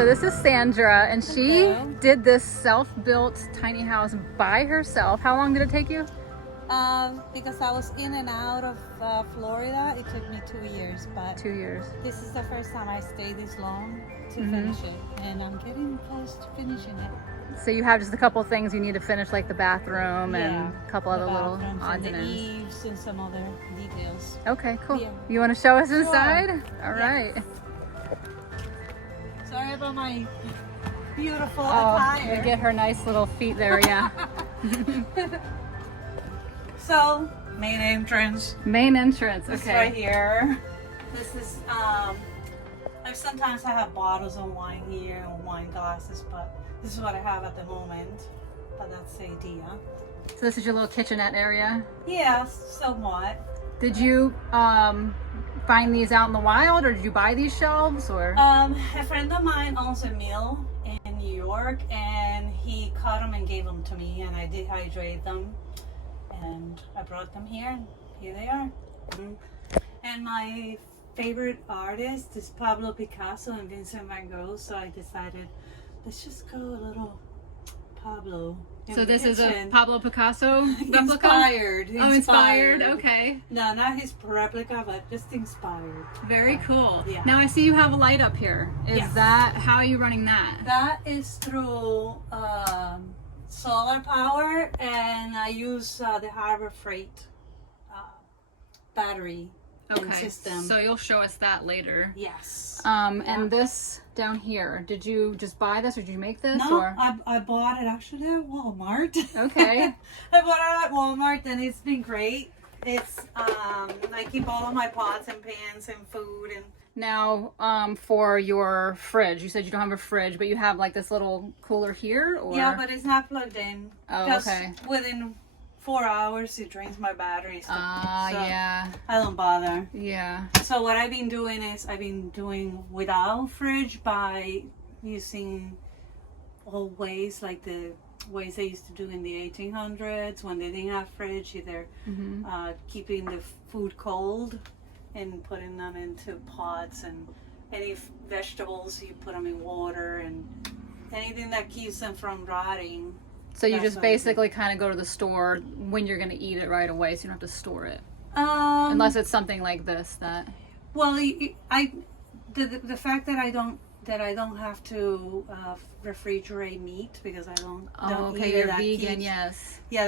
So this is Sandra, and she did this self-built tiny house by herself. How long did it take you? Because I was in and out of Florida, it took me 2 years. But 2 years. This is the first time I stayed this long to finish it, and I'm getting close to finishing it. So you have just a couple things you need to finish, like the bathroom and a couple other little odds and ends. Eaves and some other details. Okay, cool. Yeah. You want to show us inside? Sure. All right. Sorry about my beautiful Oh, attire. you get her nice little feet there, yeah. So, main entrance. Main entrance, okay. It's right here. This is, sometimes I have bottles of wine here and wine glasses, but this is what I have at the moment. But that's the idea. So this is your little kitchenette area? Yeah, somewhat. Did you find these out in the wild, or did you buy these shelves, or? A friend of mine owns a mill in New York, and he caught them and gave them to me, and I dehydrated them, and I brought them here, and here they are. And my favorite artist is Pablo Picasso and Vincent van Gogh, so I decided let's just go a little Pablo. So this is a Pablo Picasso replica? Inspired. Oh, inspired. Okay. No, not his replica, but just inspired. Very cool. Yeah. Now I see you have a light up here. Is that, how are you running that? That is through solar power, and I use the Harbor Freight battery system. So you'll show us that later. Yes. And this down here, did you just buy this, or did you make this? No, or? I bought it actually at Walmart. Okay. I bought it at Walmart, and it's been great. It's I keep all of my pots and pans and food. And now for your fridge, you said you don't have a fridge, but you have like this little cooler here, or? Yeah, but it's not plugged in. Oh, okay. Within 4 hours it drains my batteries. So yeah. I don't bother. Yeah. So what I've been doing is I've been doing without fridge by using old ways, like the ways they used to do in the 1800s when they didn't have fridge, either keeping the food cold and putting them into pots, and any vegetables you put them in water, and anything that keeps them from rotting. So you just basically kind of go to the store when you're going to eat it right away, so you don't have to store it. Unless it's something like this that. Well, the fact that I don't have to refrigerate meat because I don't. Okay, you're vegan. Yes. Yeah,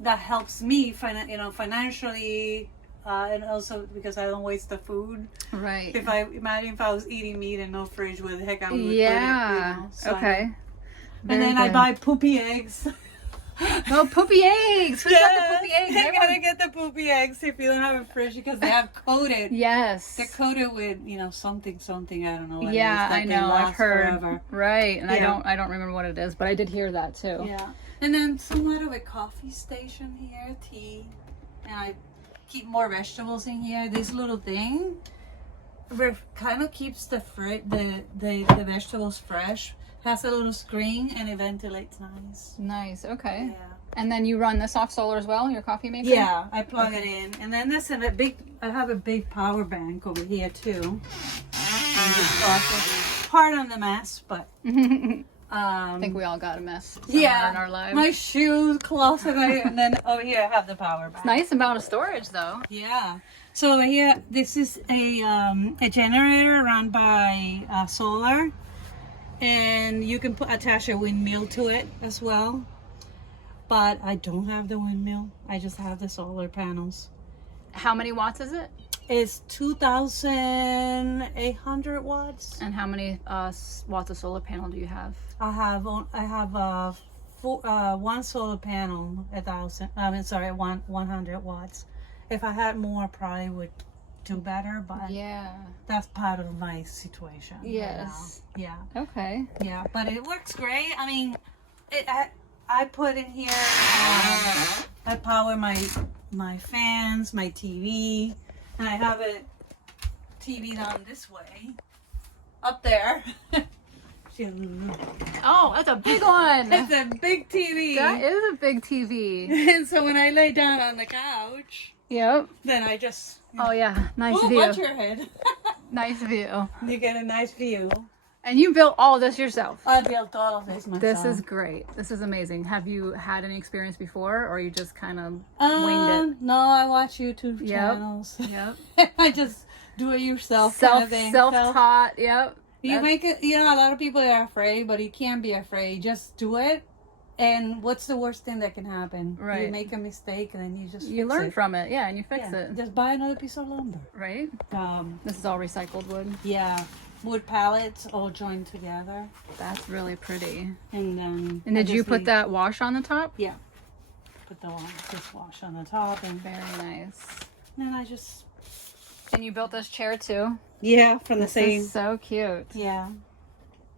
that helps me financially, and also because I don't waste the food. Right. Imagine if I was eating meat and no fridge, where the heck I would put it, So okay. And then I buy poopy eggs. Oh, poopy eggs! Who's got the poopy eggs? You gotta get the poopy eggs if you don't have a fridge, because they have coated. Yes. They're coated with something. I don't know what yeah, it is. I know. I've heard. Forever. Right, and I don't remember what it is, but I did hear that too. Yeah, and then somewhat of a coffee station here, tea, and I keep more vegetables in here. This little thing kind of keeps the vegetables fresh. Has a little screen, and it ventilates nice. Nice, okay. Yeah. And then you run this off solar as well, your coffee maker? Yeah, I plug it in. And then I have a big power bank over here too. Pardon the mess, but I think we all got a mess in our lives. My shoe closet, and then over here I have the power bank. Nice amount of storage though. Yeah. So over here, this is a generator run by solar. And you can attach a windmill to it as well. But I don't have the windmill. I just have the solar panels. How many watts is it? It's 2,800 watts. And how many watts of solar panel do you have? I have one solar panel, 100 watts. If I had more, I probably would do better, but that's part of my situation. Yes. Yeah. Okay. Yeah, but it works great. I mean, I put in here. I power my fans, my TV, and I have a TV down this way, up there. Oh, that's a big one. It's a big TV. That is a big TV. And so when I lay down on the couch, then I just. Oh yeah, nice view. Watch your head. Nice view. You get a nice view. And you built all this yourself? I built all of this myself. This is great. This is amazing. Have you had any experience before, or you just kind of winged it? No, I watch YouTube channels. Yep. I just do it yourself kind of thing. Self-taught, yep. You make it, you know, a lot of people are afraid, but you can't be afraid. Just do it. And what's the worst thing that can happen? Right. You make a mistake and then you just learn from it, yeah, and you fix it. Just buy another piece of lumber. Right? This is all recycled wood. Yeah. Wood pallets all joined together. That's really pretty. And then... And did you put that wash on the top? Yeah. Put the wash on the top. And very nice. And then I just... And you built this chair too? Yeah, from the same... This is so cute. Yeah.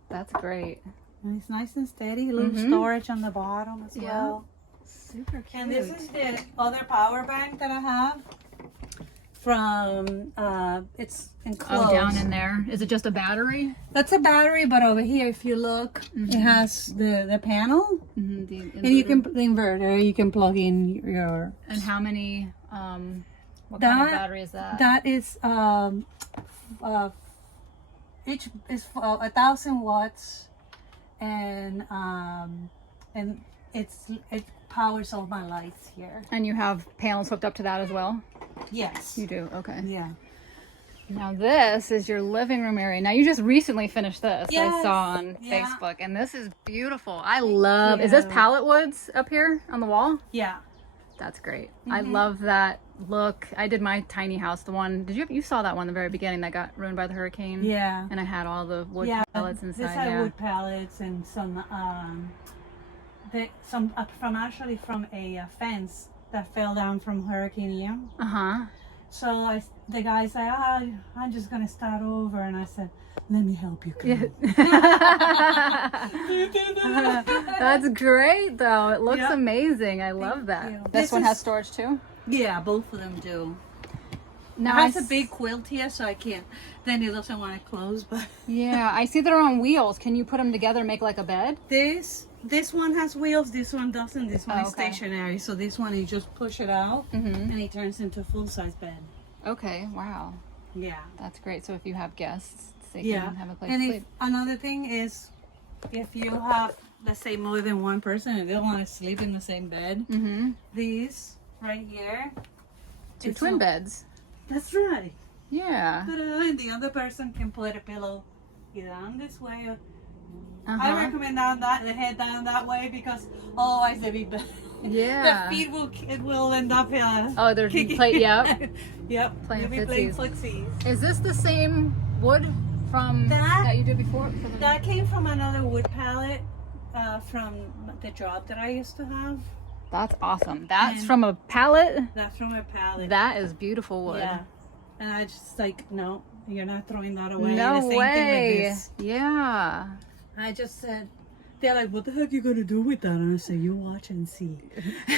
That's great. And it's nice and steady. A little storage on the bottom as well. Super cute. And this is the other power bank that I have. From it's enclosed. Oh, down in there. Is it just a battery? That's a battery, but over here, if you look, it has the panel, and you can the inverter. You can plug in your. And how many? What kind of battery is that? That is each is 1,000 watts, and it powers all my lights here. And you have panels hooked up to that as well? Yes. You do? Okay. Yeah. Now this is your living room area. Now you just recently finished this. Yes. I saw on Facebook, and this is beautiful. I love, is this pallet woods up here on the wall? Yeah. That's great. I love that look. I did my tiny house, the one, you saw that one in the very beginning that got ruined by the hurricane? Yeah. And I had all the wood pallets inside. This had wood pallets and some from a fence that fell down from Hurricane Ian. So the guy said, I'm just gonna start over, and I said, let me help you. That's great though. It looks amazing. I love that. You. This one has storage too? Yeah, both of them do. Now it has a big quilt here, so I can't. Then it doesn't want to close, but yeah, I see they're on wheels. Can you put them together and make like a bed? This one has wheels. This one doesn't. This one is stationary. So this one, you just push it out, and it turns into a full-size bed. Okay. Wow. Yeah. That's great. So if you have guests, they can have a place to sleep. Another thing is, if you have, let's say, more than one person and they don't want to sleep in the same bed, these right here, two twin beds. That's right. Yeah. And the other person can put a pillow either on this way or I recommend the head down that way, because otherwise the feet will end up they're playing playing footsies. Is this the same wood from that you did before? That came from another wood pallet from the job that I used to have. That's awesome. That's from a pallet? That's from a pallet. That is beautiful wood. Yeah. And I just no, you're not throwing that away. No the same way. Thing with this. Yeah. I just said, they're like, what the heck are you going to do with that? And I said, you watch and see.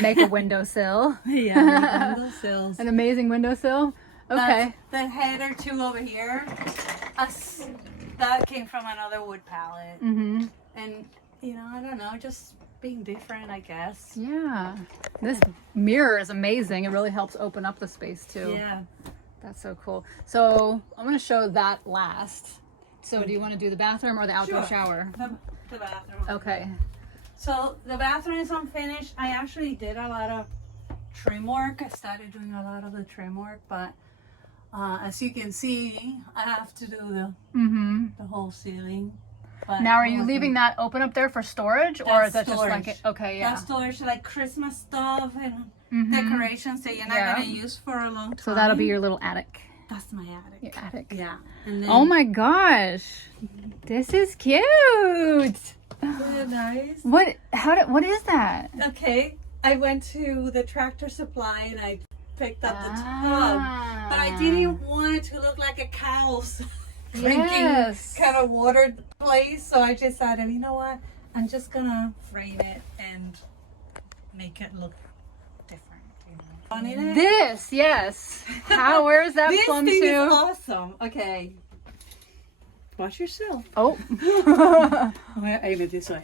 Make a windowsill. Make windowsills. An amazing windowsill. Okay. The header too over here, that came from another wood pallet. And, I don't know, just being different, I guess. Yeah. This mirror is amazing. It really helps open up the space too. Yeah. That's so cool. So I'm going to show that last. So do you want to do the bathroom or the outdoor shower? The bathroom. Okay. So the bathroom is unfinished. I actually did a lot of trim work. I started doing a lot of the trim work, but as you can see, I have to do the whole ceiling. But now, are you leaving that open up there for storage, or is that just like That's storage, like Christmas stuff and decorations that you're not going to use for a long time. So that'll be your little attic. That's my attic. Your attic. Yeah. And then, oh my gosh, this is cute. Isn't it nice? What is that? Okay, I went to the Tractor Supply and I picked up the tub, but I didn't want it to look like a cow's drinking kind of watered place, so I just decided, you know what? I'm just gonna frame it and make it look different. This, yes. Where is that plumb to? This thing is awesome. Okay. Watch yourself. Oh. I'm gonna aim it this way.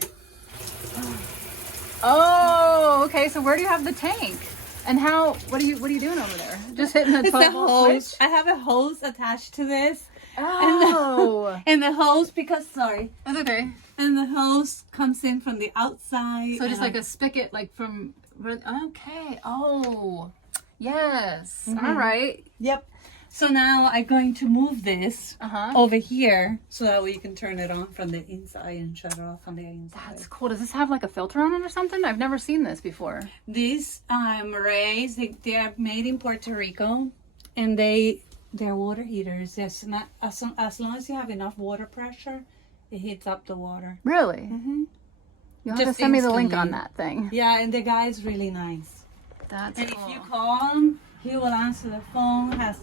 Oh, okay. So where do you have the tank? And what are you doing over there? Just hitting the 12-volt switch? I have a hose attached to this, Oh. And the hose, because, sorry. That's okay. And the hose comes in from the outside. So just like a spigot, like from, okay. Oh, yes. All right. Yep. So now I'm going to move this over here so that way you can turn it on from the inside and shut it off on the inside. That's cool. Does this have like a filter on it or something? I've never seen this before. These marays, they are made in Puerto Rico, and they're water heaters. It's not, as long as you have enough water pressure, it heats up the water. Really? You'll have to send me the link on instantly. that thing. Yeah, and the guy's really nice. That's And cool. if you call him, he will answer the phone, has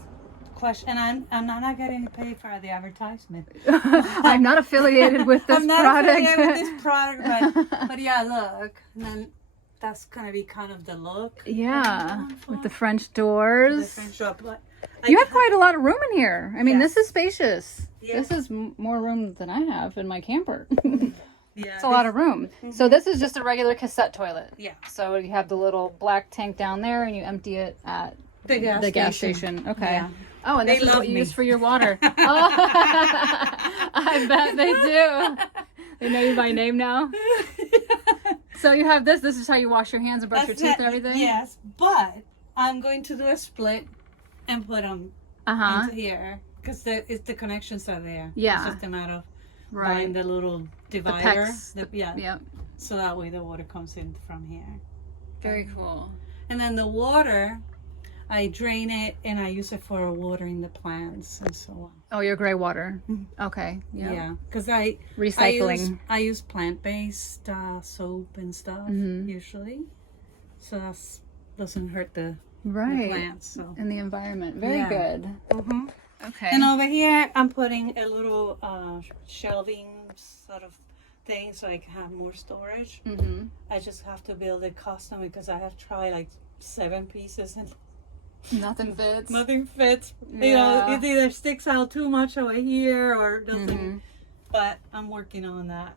question, and I'm not getting paid for the advertisement. I'm not affiliated with this I'm not product. affiliated with this product, but yeah, look, and then that's gonna be kind of the look. Yeah, with the French doors. The French door, but You have quite a lot of room in here. I mean, Yes. this is spacious. Yes. This is more room than I have in my camper. yeah, It's a lot of room. So this is just a regular cassette toilet. Yeah. So you have the little black tank down there, and you empty it at the gas station. Okay. Yeah. Oh, and They this is love what you me. use for your water. Oh, I bet they do. They know you by name now. So you have this. This is how you wash your hands and brush your teeth and everything? Yes, but I'm going to do a split and put them into here because the connections are there. Yeah. It's just a matter of Right. buying the little The divider. pecs. Yeah. Yep. So that way the water comes in from here. Very cool. And then the water, I drain it and I use it for watering the plants and so on. Oh, your gray water. Okay. Yep. Yeah, because I Recycling. I use plant-based soap and stuff usually, so that doesn't hurt the plants. So And the environment. Very good. Okay. And over here, I'm putting a little shelving sort of thing so I can have more storage. I just have to build it custom because I have tried like 7 pieces and Nothing fits. nothing fits. Yeah. You know, it either sticks out too much over here or doesn't. But I'm working on that.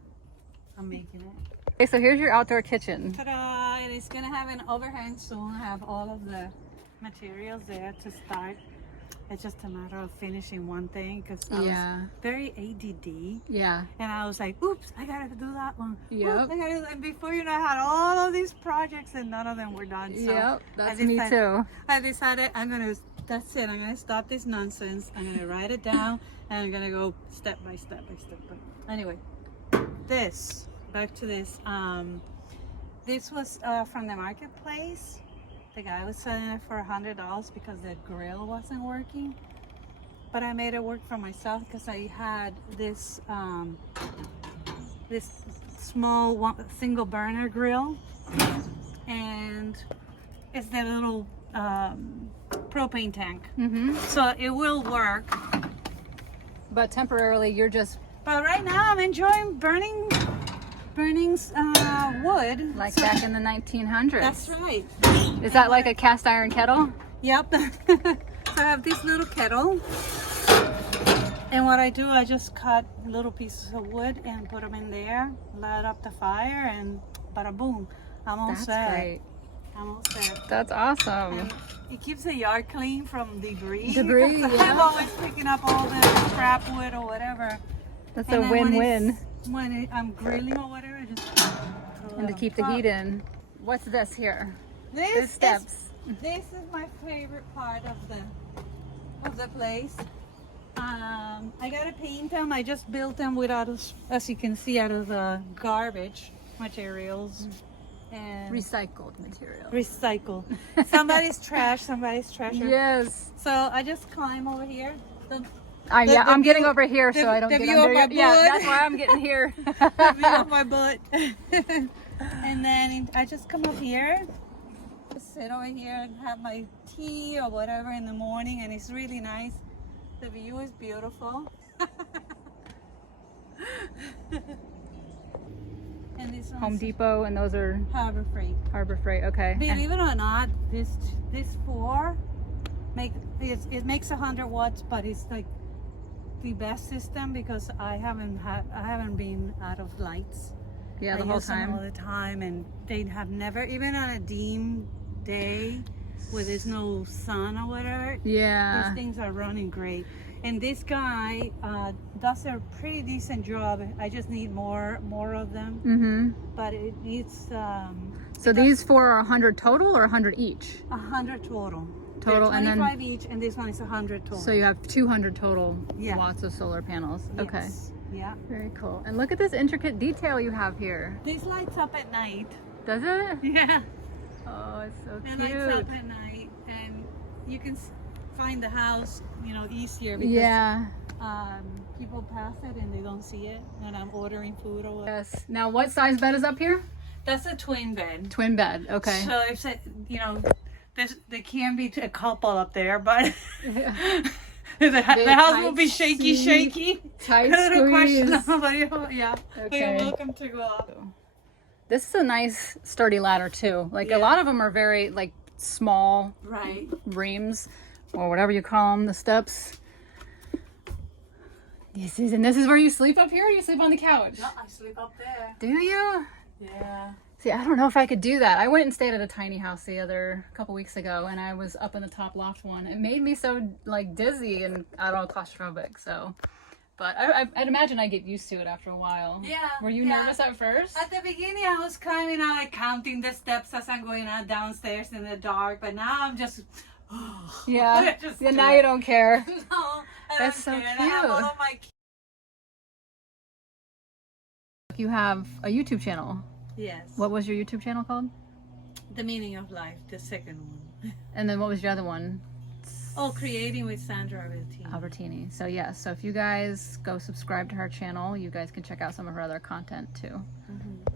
I'm making it. Okay, so here's your outdoor kitchen. Ta-da! And it's gonna have an overhang soon. I have all of the materials there to start. It's just a matter of finishing one thing because I was very ADD. Yeah. And I was like, oops, I gotta do that one. Yep. Oops, I gotta do that. And before you know, I had all of these projects and none of them were done. So Yep. That's I me decided- too. I decided that's it. I'm gonna stop this nonsense. I'm gonna write it down and I'm gonna go step by step by step. But anyway, back to this. This was from the marketplace. The guy was selling it for $100 because the grill wasn't working. But I made it work for myself because I had this this small single burner grill, and it's the little propane tank. So it will work. But temporarily, you're just But right now I'm enjoying burning wood. like back in the 1900s. That's right. Is that like a cast iron kettle? Yep. So I have this little kettle, and what I do, I just cut little pieces of wood and put them in there, light up the fire, and bada boom, I'm all That's set. great. I'm all set. That's awesome. And it keeps the yard clean from debris. Debris, because yeah. I'm always picking up all the scrap wood or whatever. That's And a then win-win. When I'm grilling or whatever, I just throw And it to on keep the top. heat in. What's this here? This steps. This is my favorite part of the place. I gotta paint them. I just built them as you can see, out of garbage materials and Recycled material. recycle. Somebody's trash, somebody's treasure. Yes. So I just climb over here. Yeah, the I'm getting view- over here so I don't the get view of under my you. Yeah, butt. that's why I'm getting here. The view of my butt. And then I just come up here, just sit over here and have my tea or whatever in the morning, and it's really nice. The view is beautiful. And this one's Home Depot, and those are Harbor Freight. Harbor Freight. Okay. Believe it or not, this 4 it makes 100 watts, but it's like the best system because I haven't been out of lights. Yeah, the I whole use them all time. the time, and they have never, even on a dim day where there's no sun or whatever, Yeah. these things are running great. And this guy does a pretty decent job. I just need more of them. Mm-hmm. But it needs. So these 4 are 100 total or 100 each? 100 total. Total, They're and then 25 each, and this one is 100 total. so you have 200 total Yeah. watts of solar panels. Yes. Okay. Yeah. Very cool. And look at this intricate detail you have here. This lights up at night. Does it? Yeah. Oh, it's so It cute. lights up at night, and you can find the house, easier because Yeah. people pass it and they don't see it, and I'm ordering food or whatever. Yes. Now, what size bed is up here? That's a twin bed. Twin bed. Okay. So if there can be a couple up there, but the house will be shaky. Tight No squeeze. question. Yeah. Okay. You're welcome to go up. This is a nice sturdy ladder too. Like a lot of them are very like small Right. reams or whatever you call them, the steps. And this is where you sleep up here, or you sleep on the couch? No, I sleep up there. Do you? Yeah. See, I don't know if I could do that. I went and stayed at a tiny house a couple weeks ago, and I was up in the top loft one. It made me so like dizzy and I don't know, claustrophobic. So, but I'd imagine I get used to it after a while. Yeah. Were you nervous at first? At the beginning, I was climbing out, like counting the steps as I'm going out downstairs in the dark. But now I'm just. Yeah. Just Yeah. do Now it. you don't care. No, I That's don't so care. And I have all cute. of my. You have a YouTube channel. Yes. What was your YouTube channel called? The Meaning of Life, the second one. And then what was your other one? Oh, Creating with Sandra Albertini. Albertini. So yeah, so if you guys go subscribe to her channel, you guys can check out some of her other content too.